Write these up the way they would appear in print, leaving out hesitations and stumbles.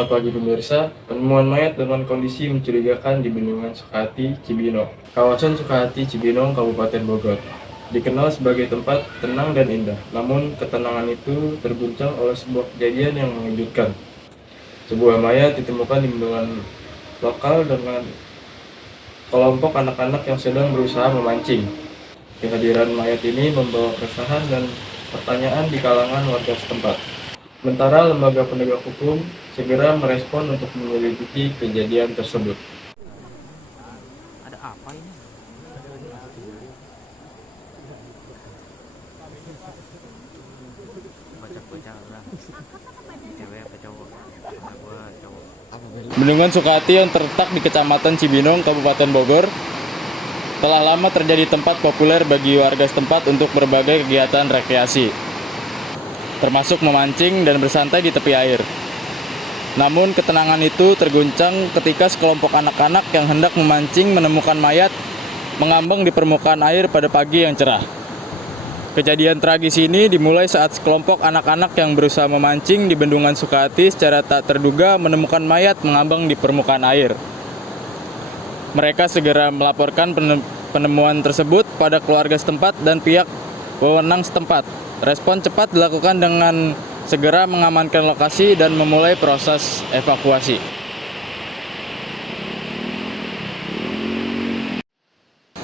Selamat pagi pemirsa, penemuan mayat dengan kondisi mencurigakan di Bendungan Sukahati, Cibinong. Kawasan Sukahati, Cibinong, Kabupaten Bogor dikenal sebagai tempat tenang dan indah. Namun ketenangan itu terguncang oleh sebuah kejadian yang mengejutkan. Sebuah mayat ditemukan di bendungan lokal dengan kelompok anak-anak yang sedang berusaha memancing. Kehadiran mayat ini membawa keresahan dan pertanyaan di kalangan warga setempat. Sementara lembaga penegak hukum segera merespon untuk menyelidiki kejadian tersebut. Ada apa ini? Bocah-bocah orang. Cewek apa cowok? Gua cowok. Bendungan Sukahati yang terletak di Kecamatan Cibinong, Kabupaten Bogor, telah lama terjadi tempat populer bagi warga setempat untuk berbagai kegiatan rekreasi, termasuk memancing dan bersantai di tepi air. Namun ketenangan itu terguncang ketika sekelompok anak-anak yang hendak memancing menemukan mayat mengambang di permukaan air pada pagi yang cerah. Kejadian tragis ini dimulai saat sekelompok anak-anak yang berusaha memancing di Bendungan Sukahati secara tak terduga menemukan mayat mengambang di permukaan air. Mereka segera melaporkan penemuan tersebut pada keluarga setempat dan pihak wewenang setempat. Respon cepat dilakukan dengan segera mengamankan lokasi dan memulai proses evakuasi.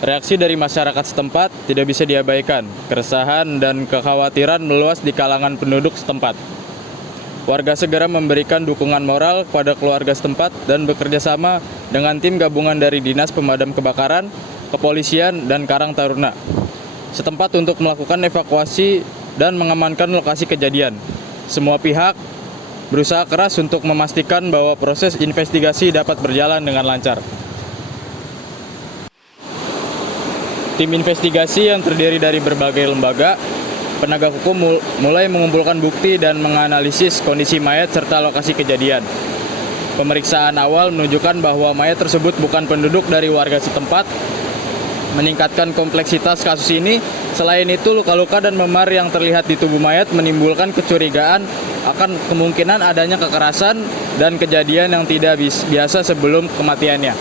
Reaksi dari masyarakat setempat tidak bisa diabaikan. Keresahan dan kekhawatiran meluas di kalangan penduduk setempat. Warga segera memberikan dukungan moral kepada keluarga setempat dan bekerja sama dengan tim gabungan dari Dinas Pemadam Kebakaran, Kepolisian, dan Karang Taruna setempat untuk melakukan evakuasi dan mengamankan lokasi kejadian. Semua pihak berusaha keras untuk memastikan bahwa proses investigasi dapat berjalan dengan lancar. Tim investigasi yang terdiri dari berbagai lembaga penegak hukum mulai mengumpulkan bukti dan menganalisis kondisi mayat serta lokasi kejadian. Pemeriksaan awal menunjukkan bahwa mayat tersebut bukan penduduk dari warga setempat, meningkatkan kompleksitas kasus ini. Selain itu, luka-luka dan memar yang terlihat di tubuh mayat menimbulkan kecurigaan akan kemungkinan adanya kekerasan dan kejadian yang tidak biasa sebelum kematiannya.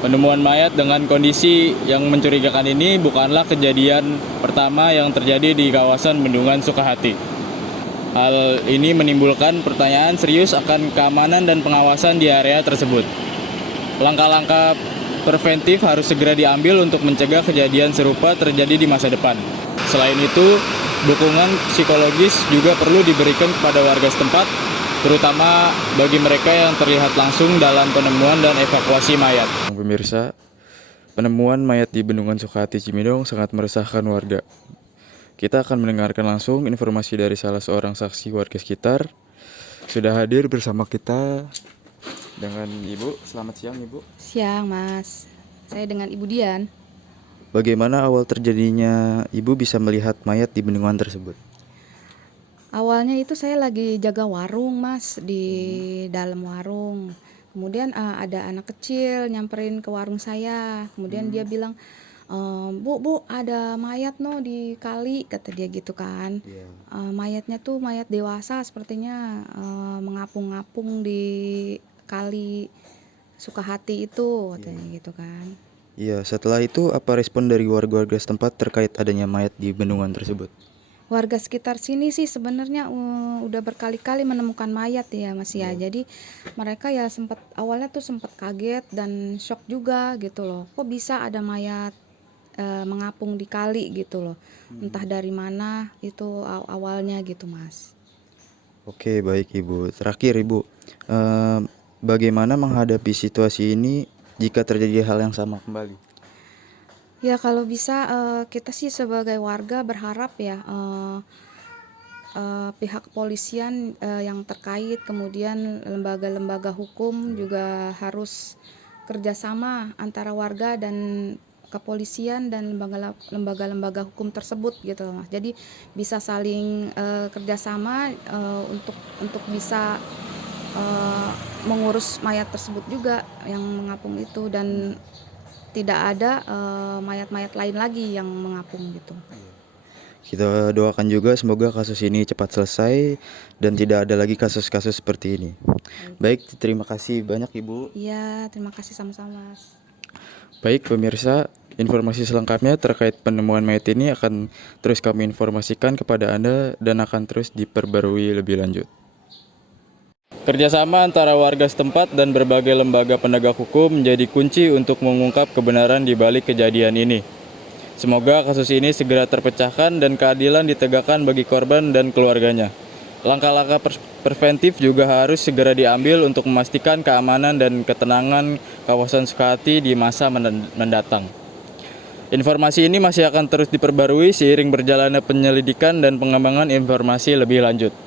Penemuan mayat dengan kondisi yang mencurigakan ini bukanlah kejadian pertama yang terjadi di kawasan Bendungan Sukahati. Hal ini menimbulkan pertanyaan serius akan keamanan dan pengawasan di area tersebut. Langkah-langkah preventif harus segera diambil untuk mencegah kejadian serupa terjadi di masa depan. Selain itu, dukungan psikologis juga perlu diberikan kepada warga setempat, terutama bagi mereka yang terlihat langsung dalam penemuan dan evakuasi mayat. Pemirsa, penemuan mayat di Bendungan Sukahati Cibinong sangat meresahkan warga. Kita akan mendengarkan langsung informasi dari salah seorang saksi warga sekitar. Sudah hadir bersama kita dengan Ibu. Selamat siang, Ibu. Siang, Mas. Saya dengan Ibu Dian. Bagaimana awal terjadinya Ibu bisa melihat mayat di bendungan tersebut? Awalnya itu saya lagi jaga warung, Mas, di dalam warung. Kemudian ada anak kecil nyamperin ke warung saya. Kemudian dia bilang, Bu, ada mayat no di kali, kata dia gitu kan. Mayatnya tuh mayat dewasa sepertinya mengapung-ngapung di kali Sukahati itu, katanya gitu kan. Iya, setelah itu apa respon dari warga-warga setempat terkait adanya mayat di bendungan tersebut? Warga sekitar sini sih sebenarnya udah berkali-kali menemukan mayat ya, Mas ya. Jadi mereka ya awalnya tuh sempat kaget dan shock juga gitu loh. Kok bisa ada mayat mengapung di kali gitu loh. Entah dari mana itu awalnya gitu, Mas. Oke, baik Ibu. Terakhir Ibu, bagaimana menghadapi situasi ini jika terjadi hal yang sama kembali? Ya kalau bisa kita sih sebagai warga berharap ya pihak kepolisian yang terkait, kemudian lembaga-lembaga hukum juga harus kerjasama antara warga dan kepolisian dan lembaga-lembaga hukum tersebut gitu loh, Mas. Jadi bisa saling kerjasama untuk bisa mengurus mayat tersebut juga yang mengapung itu, dan tidak ada mayat-mayat lain lagi yang mengapung gitu. Kita doakan juga semoga kasus ini cepat selesai dan tidak ada lagi kasus-kasus seperti ini. Baik, terima kasih banyak Ibu. Iya, terima kasih sama-sama, Mas. Baik pemirsa, informasi selengkapnya terkait penemuan mayat ini akan terus kami informasikan kepada Anda dan akan terus diperbarui lebih lanjut. Kerjasama antara warga setempat dan berbagai lembaga penegak hukum menjadi kunci untuk mengungkap kebenaran di balik kejadian ini. Semoga kasus ini segera terpecahkan dan keadilan ditegakkan bagi korban dan keluarganya. Langkah-langkah preventif juga harus segera diambil untuk memastikan keamanan dan ketenangan kawasan Sukahati di masa mendatang. Informasi ini masih akan terus diperbarui seiring berjalannya penyelidikan dan pengembangan informasi lebih lanjut.